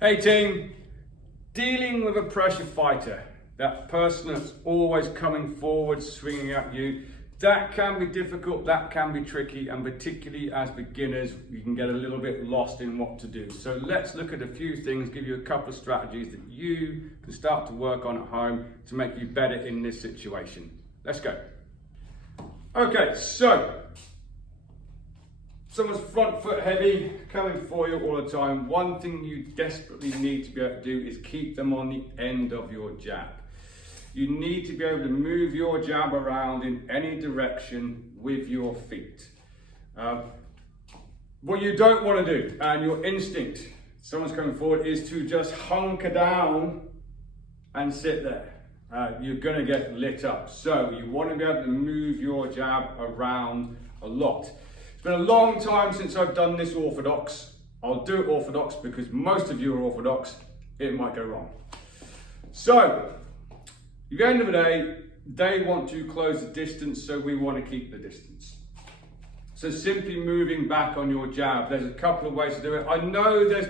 Hey team, dealing with a pressure fighter, that person that's always coming forward, swinging at you, that can be difficult, that can be tricky, and particularly as beginners, you can get a little bit lost in what to do. So let's look at a few things, give you a couple of strategies that you can start to work on at home to make you better in this situation. Let's go. Okay, so someone's front foot heavy, coming for you all the time. One thing you desperately need to be able to do is keep them on the end of your jab. You need to be able to move your jab around in any direction with your feet. What you don't want to do, and your instinct, someone's coming forward, is to just hunker down and sit there. You're going to get lit up. So you want to be able to move your jab around a lot. It's been a long time since I've done this orthodox. I'll do it orthodox because most of you are orthodox. It might go wrong. So, at the end of the day, they want to close the distance, so we want to keep the distance. So simply moving back on your jab. There's a couple of ways to do it. I know there's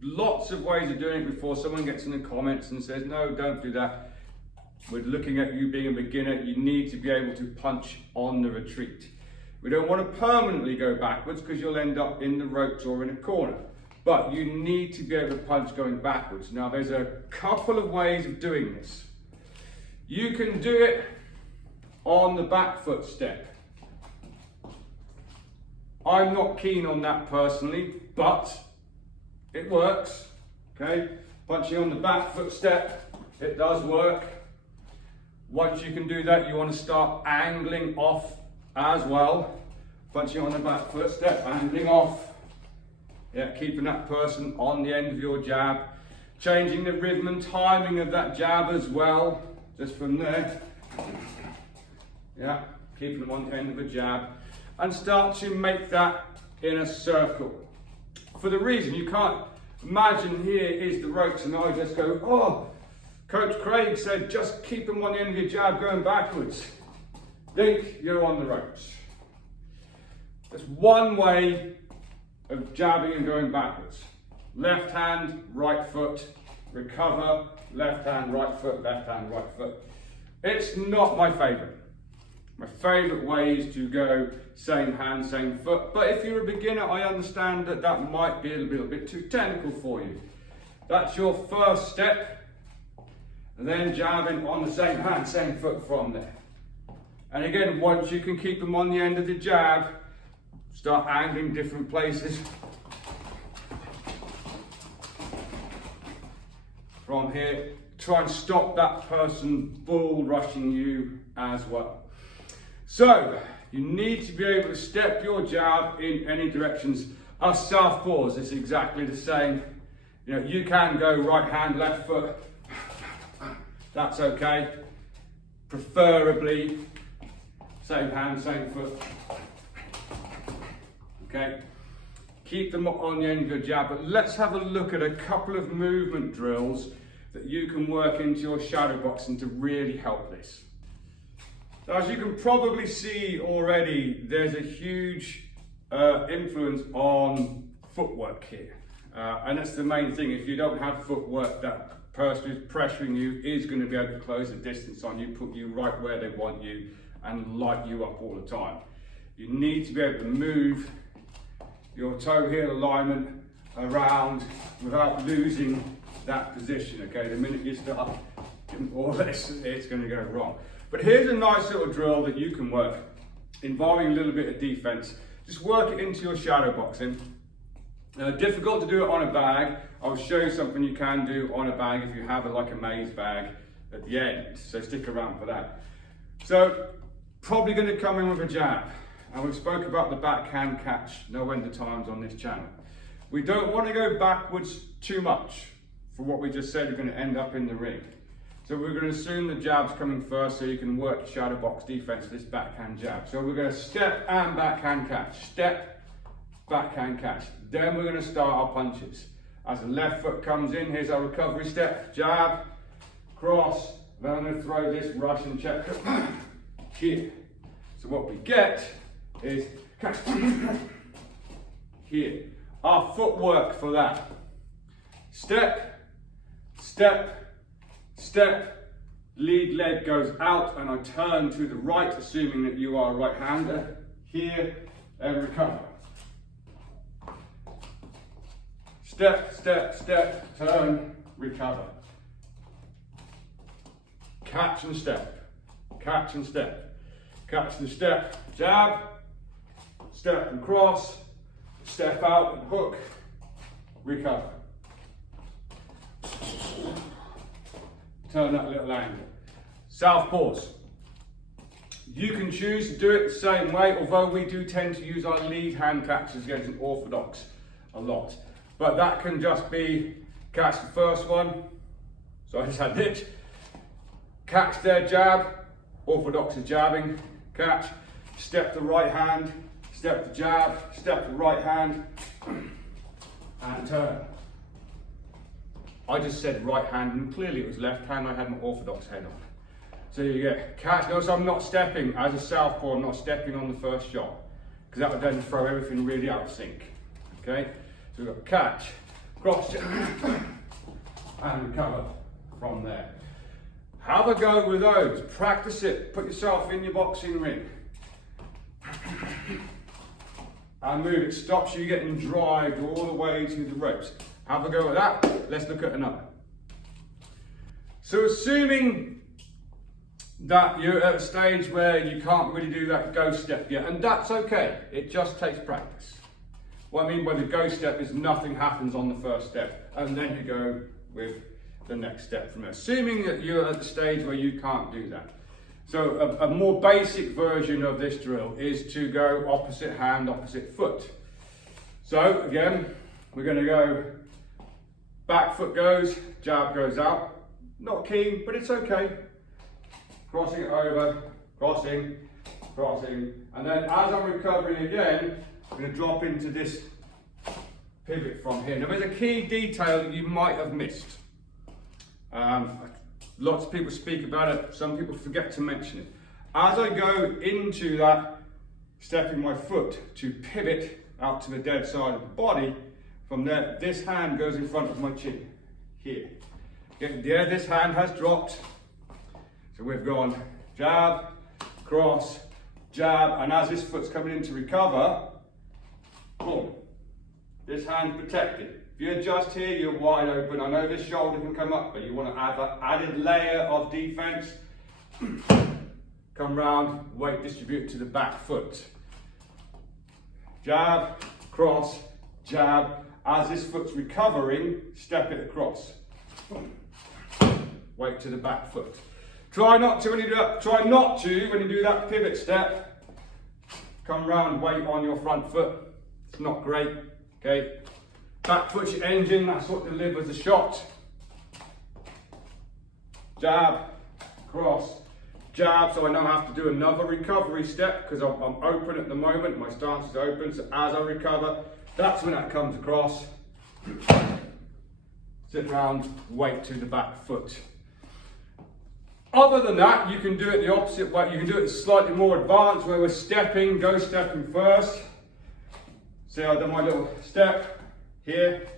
lots of ways of doing it before someone gets in the comments and says, no, don't do that. We're looking at you being a beginner. You need to be able to punch on the retreat. We don't want to permanently go backwards because you'll end up in the ropes or in a corner. But you need to be able to punch going backwards. Now there's a couple of ways of doing this. You can do it on the back foot step. I'm not keen on that personally, but it works. Okay, punching on the back foot step, it does work. Once you can do that, you want to start angling off as well. Punching on the back foot step, angling off. Yeah, keeping that person on the end of your jab. Changing the rhythm and timing of that jab as well. Just from there. Yeah, keeping them on the end of the jab. And start to make that in a circle. For the reason you can't imagine here is the ropes and I just go, oh, Coach Craig said just keep them on the end of your jab going backwards. Think you're on the ropes. There's one way of jabbing and going backwards. Left hand, right foot, recover, left hand, right foot, left hand, right foot. It's not my favorite. My favorite way is to go same hand, same foot. But if you're a beginner, I understand that that might be a little bit too technical for you. That's your first step. And then jabbing on the same hand, same foot from there. And again, once you can keep them on the end of the jab, start angling different places. From here, try and stop that person bull rushing you as well. So, you need to be able to step your jab in any directions. Us southpaws, it's exactly the same. You know, you can go right hand, left foot. That's okay. Preferably, same hand, same foot. Okay, keep them on the end of your jab, but let's have a look at a couple of movement drills that you can work into your shadow boxing to really help this. So as you can probably see already, there's a huge influence on footwork here. And that's the main thing. If you don't have footwork, that person who's pressuring you is going to be able to close the distance on you, put you right where they want you, and light you up all the time. You need to be able to move your toe heel alignment around without losing that position. Okay, the minute you start getting all this, it's going to go wrong. But here's a nice little drill that you can work involving a little bit of defense. Just work it into your shadow boxing. Difficult to do it on a bag. I'll show you something you can do on a bag if you have it like a maze bag at the end. So stick around for that. So probably going to come in with a jab. And we've spoke about the backhand catch no end of times on this channel. We don't want to go backwards too much for what we just said we're going to end up in the ring. So we're going to assume the jab's coming first so you can work shadow box defense this backhand jab. So we're going to step and backhand catch, step, backhand catch. Then we're going to start our punches. As the left foot comes in, here's our recovery step, jab, cross, then I'm going to throw this Russian check here. So what we get is here. Our footwork for that Step, step, step, lead leg goes out and I turn to the right, assuming that you are a right-hander, here, and recover. Step, step, step, turn, recover. Catch and step, catch and step, catch and step, jab, step and cross, step out and hook, recover. Turn that little angle. Southpaws. You can choose to do it the same way, although we do tend to use our lead hand catches against an orthodox a lot. But that can just be catch the first one. So I just had this. Catch their jab, orthodox is jabbing, catch, step the right hand, step the jab, step the right hand, and turn. I just said right hand and clearly it was left hand, I had my orthodox head on. So you get catch, notice I'm not stepping as a southpaw, I'm not stepping on the first shot, because that would then throw everything really out of sync. Okay, so we've got catch, cross, and recover from there. Have a go with those, practice it, put yourself in your boxing ring. And move, it stops you getting drived all the way to the ropes. Have a go at that, let's look at another. So assuming that you're at a stage where you can't really do that ghost step yet, and that's okay, it just takes practice. What I mean by the ghost step is nothing happens on the first step, and then you go with the next step from there. Assuming that you're at the stage where you can't do that. So a more basic version of this drill is to go opposite hand, opposite foot. So again, we're going to go back foot goes, jab goes out. Not keen, but it's okay. Crossing it over, crossing, crossing. And then as I'm recovering again, I'm going to drop into this pivot from here. Now there's a key detail that you might have missed. Lots of people speak about it, some people forget to mention it. As I go into that, stepping my foot to pivot out to the dead side of the body, from there, this hand goes in front of my chin, here. There, this hand has dropped. So we've gone jab, cross, jab, and as this foot's coming in to recover, boom, this hand's protected. If you adjust here, you're wide open. I know this shoulder can come up, but you want to add that added layer of defense. Come round, weight distribute to the back foot. Jab, cross, jab. As this foot's recovering, step it across. Weight to the back foot. Try not to when you do that pivot step. Come round, weight on your front foot. It's not great. Okay. Back foot's your engine, that's what delivers the shot. Jab, cross, jab, so I now have to do another recovery step because I'm open at the moment, my stance is open, so as I recover, that's when that comes across. Sit round, weight to the back foot. Other than that, you can do it the opposite way, you can do it slightly more advanced where we're stepping, go stepping first. See, I've done my little step. Here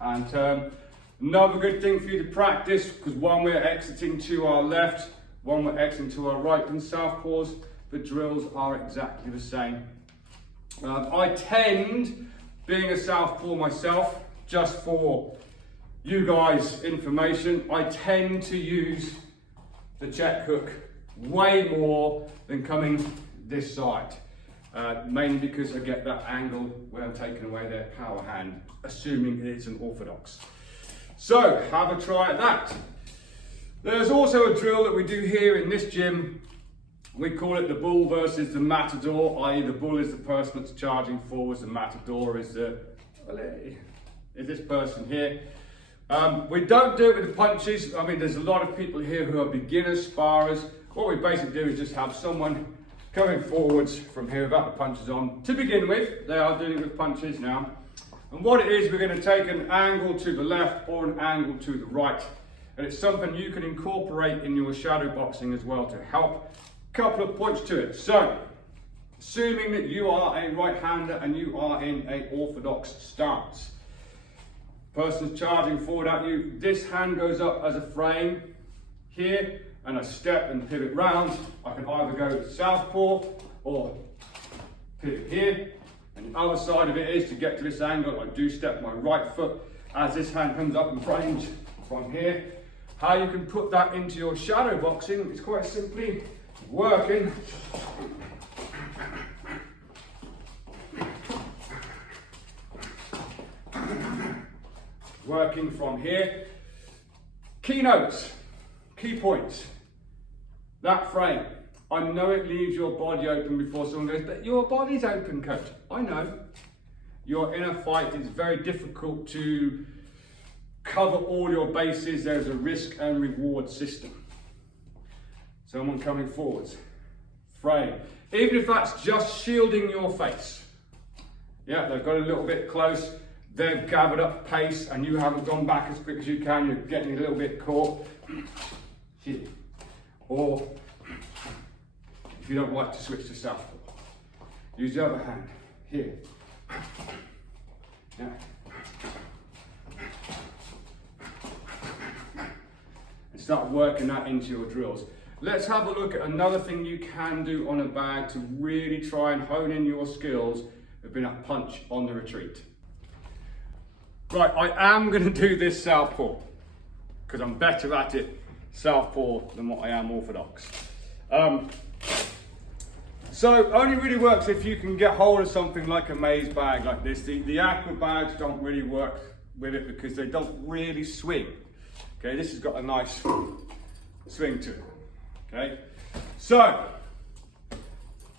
and turn. Another good thing for you to practice, because one we're exiting to our left, one we're exiting to our right, and southpaws, the drills are exactly the same. I tend, being a southpaw myself, just for you guys' information, I tend to use the check hook way more than coming this side. Mainly because I get that angle where I'm taking away their power hand, assuming it's an orthodox. So, have a try at that. There's also a drill that we do here in this gym. We call it the bull versus the matador, i.e. the bull is the person that's charging forwards, the matador is this person here. We don't do it with the punches. I mean, there's a lot of people here who are beginner sparrers. What we basically do is just have someone coming forwards from here without the punches on. To begin with, they are doing it with punches now. And what it is, we're going to take an angle to the left or an angle to the right. And it's something you can incorporate in your shadow boxing as well to help. Couple of points to it. So, assuming that you are a right-hander and you are in an orthodox stance. Person's charging forward at you, this hand goes up as a frame here, and I step and pivot round. I can either go southpaw or pivot here, and the other side of it is to get to this angle, I do step my right foot as this hand comes up and frames from here. How you can put that into your shadow boxing is quite simply working from here. Keynotes, key points, that frame. I know it leaves your body open before someone goes, but your body's open, coach. I know. You're in a fight, it's very difficult to cover all your bases. There's a risk and reward system. Someone coming forwards, frame. Even if that's just shielding your face. Yeah, they've got a little bit close, they've gathered up pace and you haven't gone back as quick as you can, you're getting a little bit caught. Or if you don't like to switch to southpaw, use the other hand here. Yeah. And start working that into your drills. Let's have a look at another thing you can do on a bag to really try and hone in your skills of being a punch on the retreat. Right, I am going to do this southpaw because I'm better at it southpaw than what I am orthodox. So only really works if you can get hold of something like a maze bag like this. The aqua bags don't really work with it because they don't really swing. Okay, this has got a nice swing to it. Okay, so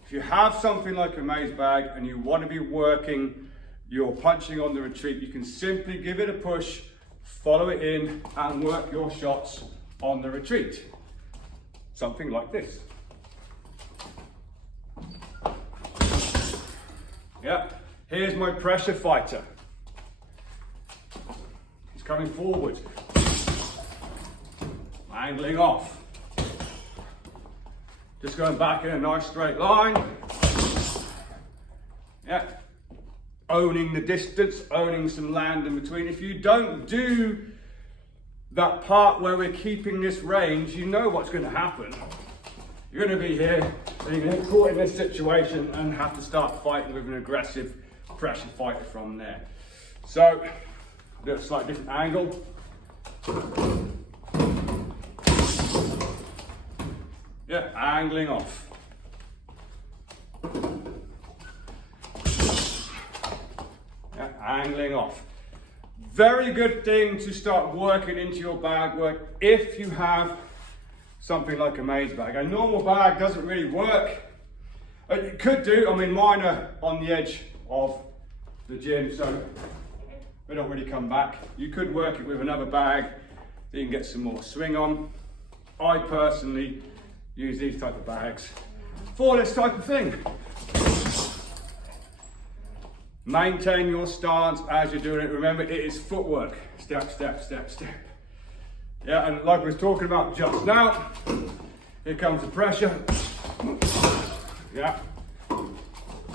if you have something like a maze bag and you want to be working your punching on the retreat, you can simply give it a push, follow it in and work your shots on the retreat. Something like this. Yeah, here's my pressure fighter. He's coming forward, angling off. Just going back in a nice straight line. Yeah, owning the distance, owning some land in between. If you don't do that part where we're keeping this range, you know what's going to happen. You're going to be here and you're going to get caught in this situation and have to start fighting with an aggressive pressure fighter from there. So, do a slightly different angle. Yeah, angling off. Yeah, angling off. Very good thing to start working into your bag work if you have something like a maze bag. A normal bag doesn't really work. It could do, I mean mine are on the edge of the gym so they don't really come back. You could work it with another bag that you can get some more swing on. I personally use these type of bags for this type of thing. Maintain your stance as you're doing it. Remember, it is footwork. Step, step, step, step. Yeah, and like we was talking about just now, here comes the pressure. Yeah.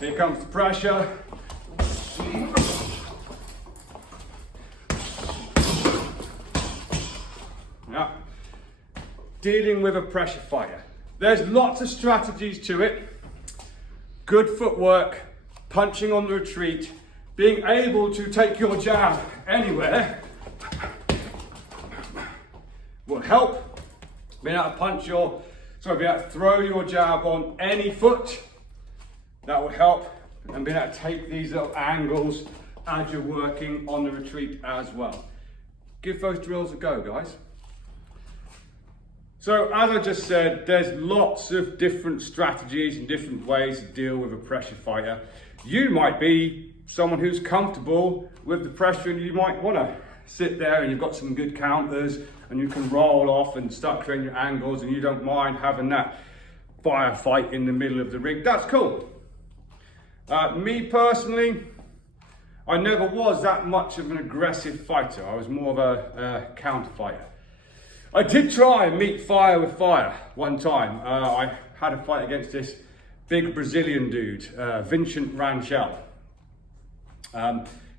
Here comes the pressure. Yeah. Dealing with a pressure fighter. There's lots of strategies to it. Good footwork, punching on the retreat, being able to take your jab anywhere will help. Being able to being able to throw your jab on any foot, that will help. And being able to take these little angles as you're working on the retreat as well. Give those drills a go, guys. So as I just said, there's lots of different strategies and different ways to deal with a pressure fighter. You might be someone who's comfortable with the pressure and you might want to sit there and you've got some good counters and you can roll off and start creating your angles and you don't mind having that firefight in the middle of the ring. That's cool. Me personally, I never was that much of an aggressive fighter. I was more of a counter fighter. I did try and meet fire with fire one time. I had a fight against this big Brazilian dude, Vincent Ranchel.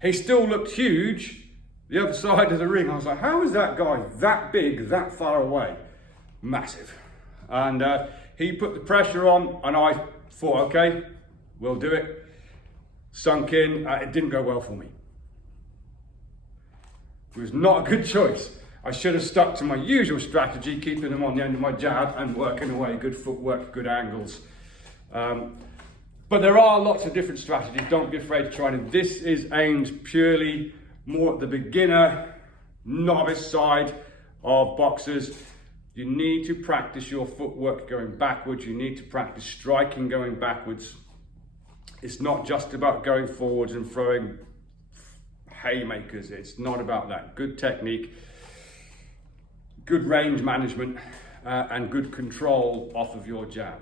He still looked huge the other side of the ring. I was like, how is that guy that big, that far away? Massive. And he put the pressure on, and I thought, okay, we'll do it. Sunk in, it didn't go well for me. It was not a good choice. I should have stuck to my usual strategy, keeping them on the end of my jab and working away, good footwork, good angles. But there are lots of different strategies. Don't be afraid to try them. This is aimed purely more at the beginner, novice side of boxers. You need to practice your footwork going backwards. You need to practice striking going backwards. It's not just about going forwards and throwing haymakers. It's not about that. Good technique, good range management, and good control off of your jab.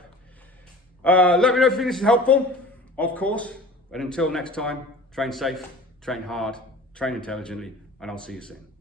Let me know if you think this is helpful, of course. And until next time, train safe, train hard, train intelligently, and I'll see you soon.